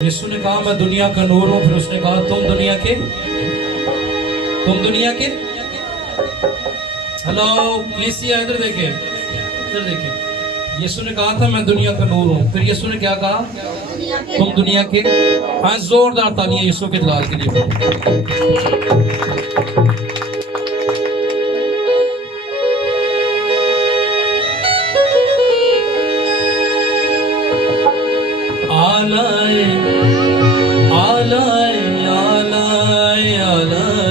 यीशु ने कहा मैं दुनिया का नूर हूं। फिर उसने कहा तुम दुनिया के हेलो कलीसिया इधर देखे। यीशु ने कहा था मैं दुनिया का नूर हूं। फिर यीशु ने क्या कहा? तुम दुनिया के। हाँ, जोरदार तालियां यीशु के जलाल के लिए। आलाए आलाए आलाए आलाए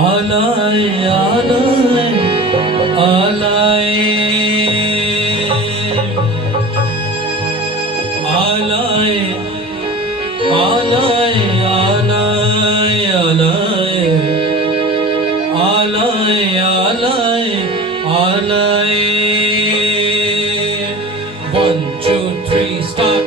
आलाए आलाए आलाए आलाए आलाए आलाए आलाए आलाए आलाए। 1 2 3 start।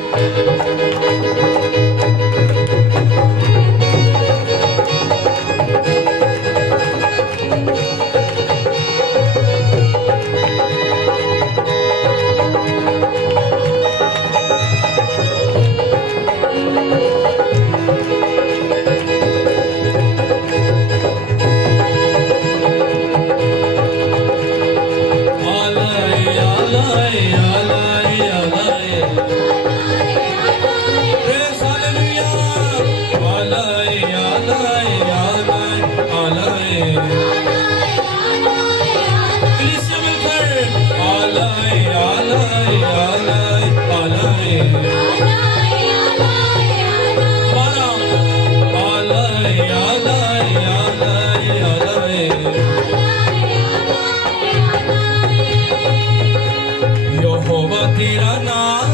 यहोवा तेरा नाम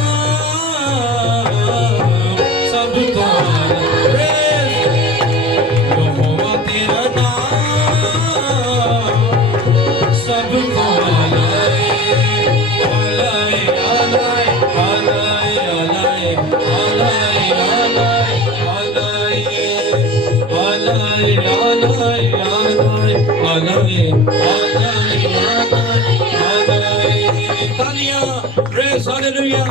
सबको यहोवा तेरा नाम सबको आलाए आलाए आलाए आलाए आलाए आलाए आलाए आलाए तालियां। Praise hallelujah.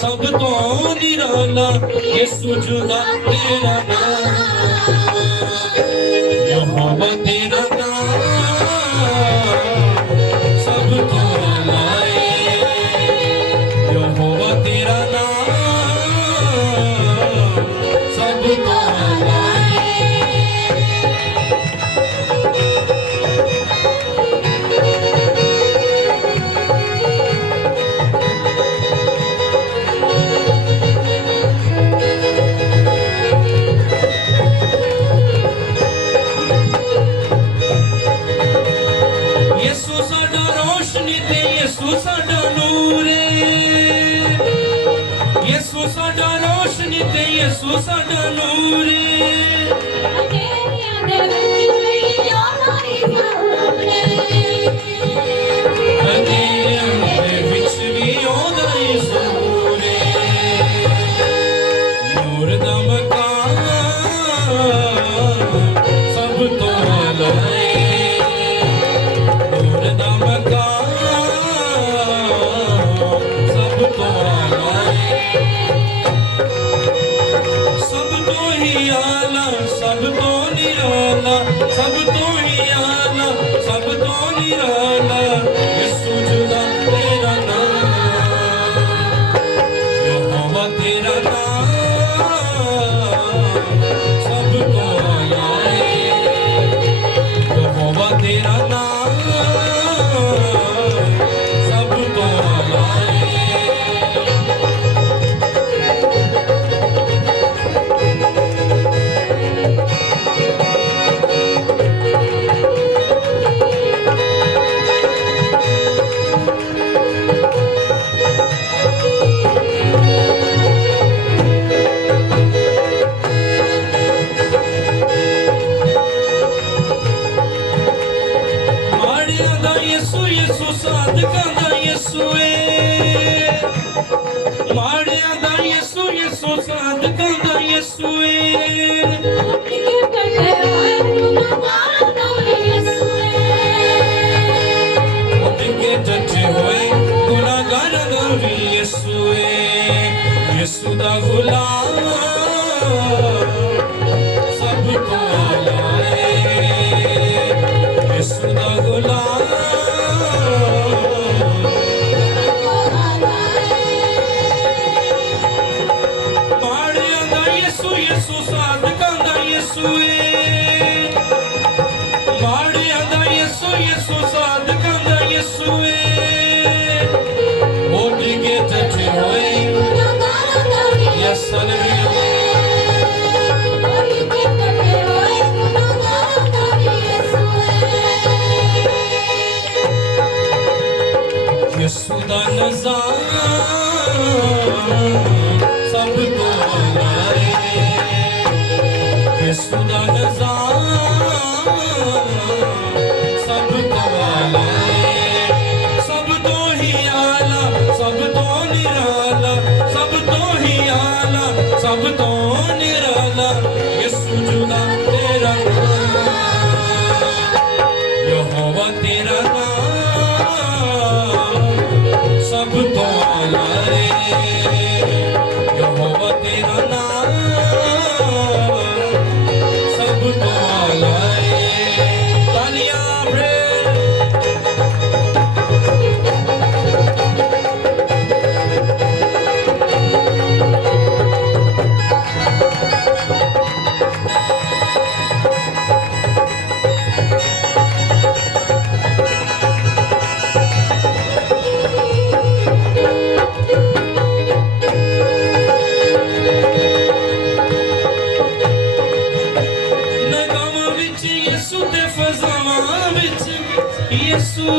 सब तो निराला यीशु जुदा तेरा नाम यहोवा तेरा नाम सब तो लाए यहोवा तेरा नाम सब तो साडा नूर यीशु साडा रोशनी ते यीशु साडा नूर विच भी ओदा यीशु नूर दा मकान सब तो लाए नूर दा मकान सब तो ही आला सब तो निराला सब तो ही आला सब तो निराला यीशु जुदा तेरा नाम यहोवा तेरा नाम सब तो लाए यहोवा तेरा नाम सब तो लाए। ਵਿੱਚ ਯਿਸੂ ਤੇ ਫਜ਼ਾਵਾਂ ਵਿੱਚ ਯਿਸੂ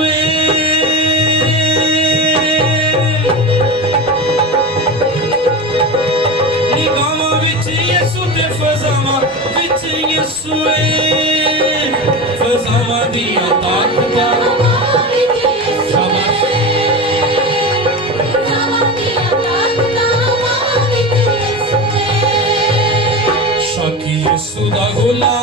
ਨਿਗਾਹਾਂ ਵਿੱਚ ਯਿਸੂ ਤੇ ਫਜ਼ਾਵਾਂ ਵਿੱਚ ਯਿਸੂ ਫਜ਼ਾਵਾਂ ਦੀਆਂ ਤਾਕਤਾਂ Yessu da gula